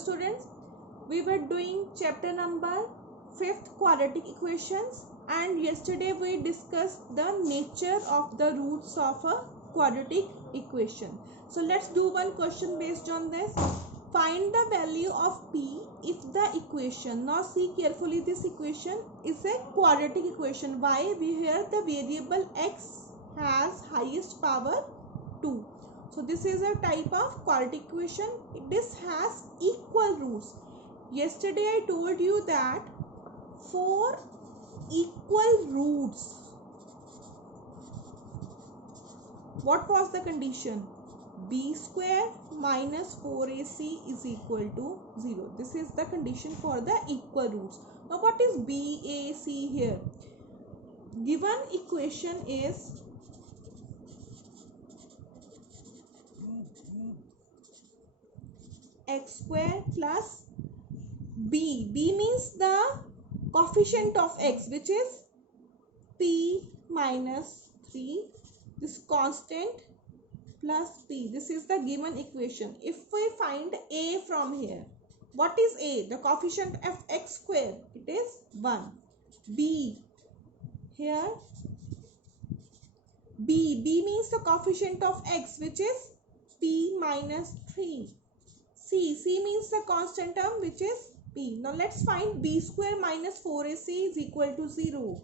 students, we were doing chapter number 5th quadratic equations, and yesterday we discussed the nature of the roots of a quadratic equation. So let's do one question based on this. Find the value of p if the equation, now see carefully, this equation is a quadratic equation. Why? We here the variable x has highest power 2. So this is a type of quadratic equation. This has equal roots. Yesterday I told you that for equal roots, what was the condition? B square minus 4ac is equal to 0. This is the condition for the equal roots. Now what is BAC here? Given equation is x square plus b. B means the coefficient of x, which is p minus 3, this constant, plus p. This is the given equation. If we find a from here, what is a? The coefficient of x square, it is 1. B, here b means the coefficient of x, which is p minus 3. C means the constant term, which is p. Now let's find b square minus 4ac is equal to 0.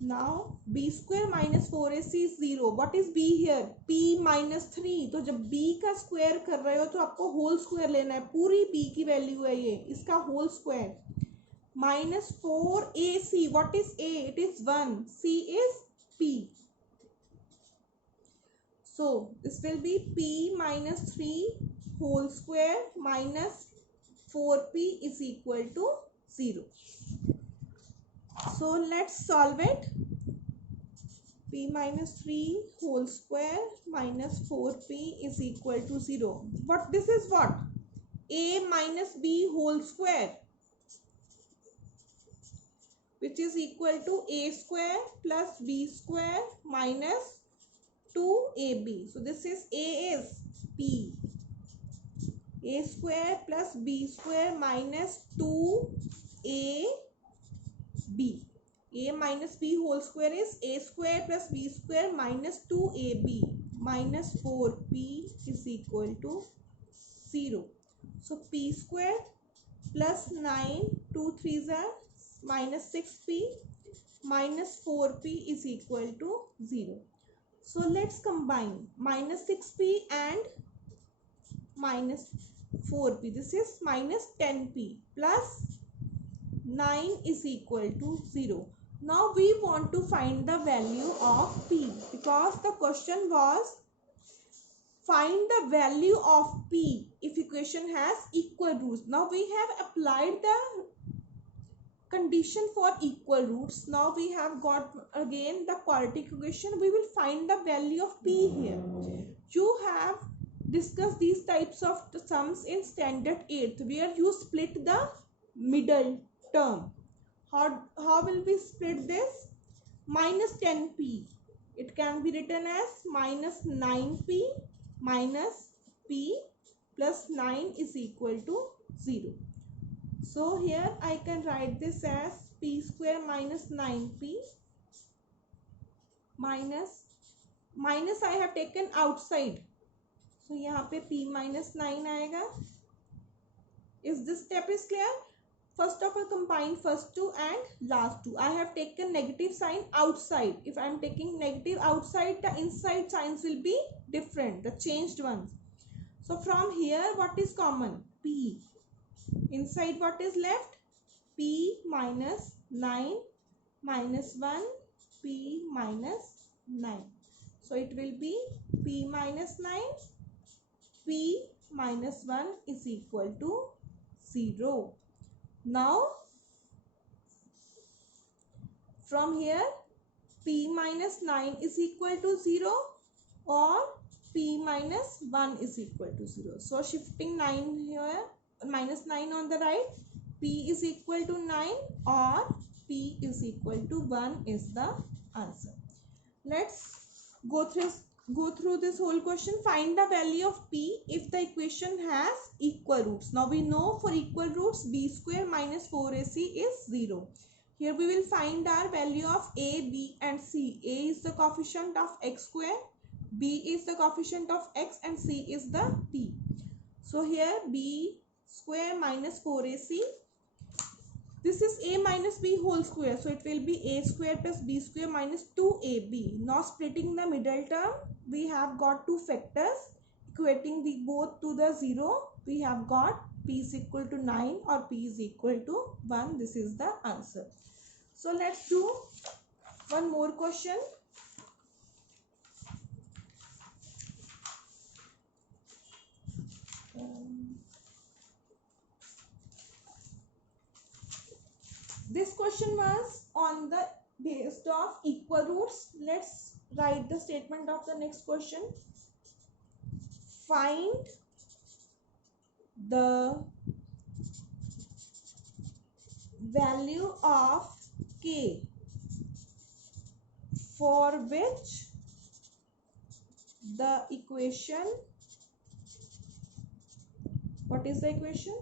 Now b square minus 4ac is 0. What is b here? p minus 3. तो जब b का square कर रहे हो तो आपको whole square लेना है. पूरी b की वैल्यू है ये, इसका whole square. Minus 4ac. What is a? It is 1. c is p. So this will be p minus 3 whole square minus 4p is equal to 0. So let's solve it. P minus 3 whole square minus 4p is equal to 0. What this is what? A minus b whole square, which is equal to a square plus b square minus 2ab. So this is a is p. A square plus b square minus 2ab. A minus b whole square is a square plus b square minus 2ab minus 4p is equal to 0. So p square plus 9, 2 3s are minus 6p minus 4p is equal to 0. So let's combine minus 6p and minus 4p. This is minus 10p plus 9 is equal to 0. Now we want to find the value of p, because the question was find the value of p if equation has equal roots. Now we have applied the condition for equal roots. Now we have got again the quadratic equation. We will find the value of p here. You have discussed these types of sums in standard 8th, where you split the middle term. How will we split this? Minus 10p, it can be written as minus 9p minus p plus 9 is equal to 0. So here I can write this as p square minus 9p minus I have taken outside. So यहाँ पे p minus 9 आएगा. Is this step is clear? First of all, combine first two and last two. I have taken negative sign outside. If I am taking negative outside, the inside signs will be different, the changed ones. So from here, what is common? P. Inside what is left? P minus 9 minus 1 p minus 9. So it will be p minus 9 p minus 1 is equal to 0. Now from here p minus 9 is equal to 0 or p minus 1 is equal to 0. So shifting 9 here, minus 9 on the right, p is equal to 9 or p is equal to 1 is the answer. Let's go through go through this whole question. Find the value of p if the equation has equal roots. Now we know for equal roots b square minus 4ac is 0. Here we will find our value of a, b and c. A is the coefficient of x square, b is the coefficient of x and c is the p. So here b square minus 4ac, this is a minus b whole square, so it will be a square plus b square minus 2ab. Now splitting the middle term, we have got two factors, equating the both to the 0. We have got p is equal to 9 or p is equal to 1. This is the answer. So let's do one more question. This question was on the based of equal roots. Let's write the statement of the next question. Find the value of k for which the equation, what is the equation?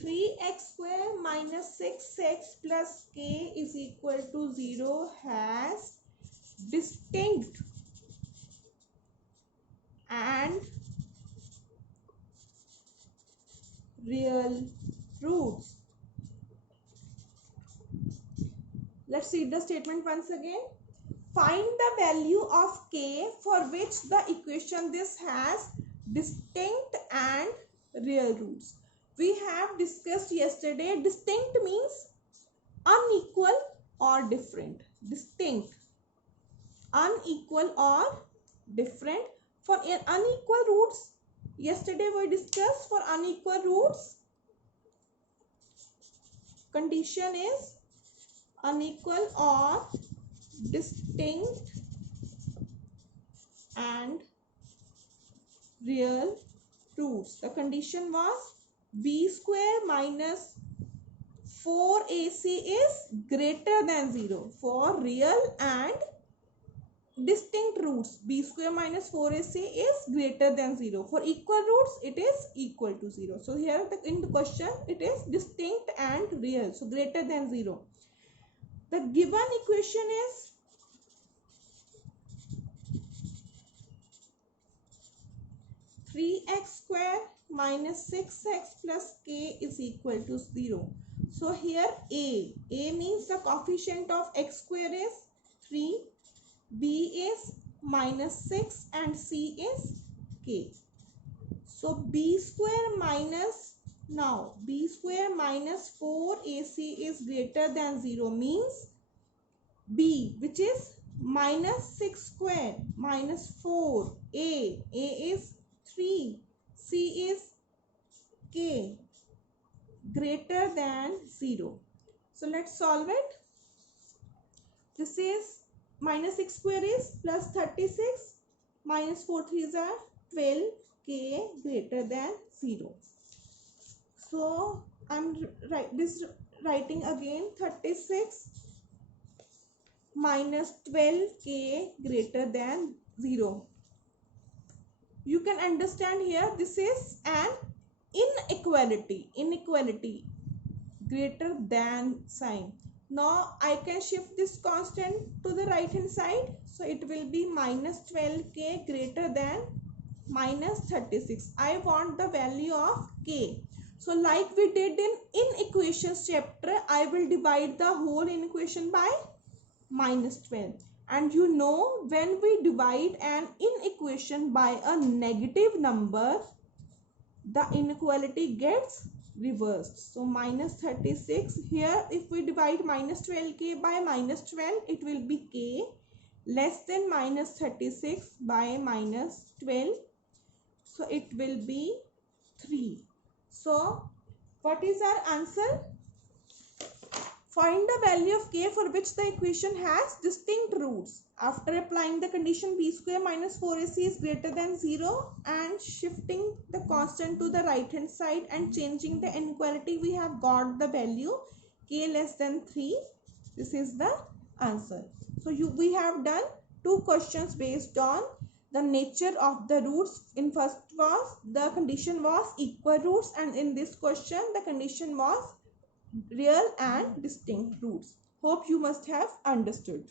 3x square minus 6x plus k is equal to 0 has distinct and real roots. Let's read the statement once again. Find the value of k for which the equation this has distinct and real roots. We have discussed yesterday, distinct means unequal or different. Distinct, unequal or different. For unequal roots, yesterday we discussed for unequal roots, condition is unequal or distinct and real roots. The condition was b square minus 4ac is greater than 0 for real and distinct roots. B square minus 4ac is greater than 0. For equal roots, it is equal to 0. So here in the question, it is distinct and real. So greater than 0. The given equation is (3x square minus 6x plus k is equal to 0. So here a means the coefficient of x square is 3, b is minus 6 and c is k. So b square minus, now b square minus 4ac is greater than 0 means b, which is minus 6 square minus 4, a is 3, c is k greater than 0. So let's solve it. This is minus 6 square is plus 36 minus 4 3s are 12, k greater than 0. So I'm writing again 36 minus 12k greater than 0. You can understand here this is an inequality greater than sign. Now I can shift this constant to the right hand side, so it will be minus 12k greater than minus 36. I want the value of k. So like we did in inequations chapter, I will divide the whole inequation by minus 12. And you know, when we divide an inequation by a negative number, the inequality gets reversed. So minus 36, here if we divide minus 12k by minus 12, it will be k less than minus 36 by minus 12. So it will be 3. So what is our answer? Find the value of k for which the equation has distinct roots. After applying the condition b square minus 4ac is greater than 0 and shifting the constant to the right hand side and changing the inequality, we have got the value k less than 3. This is the answer. So we have done two questions based on the nature of the roots. In first was the condition was equal roots, and in this question the condition was real and distinct roots. Hope you must have understood.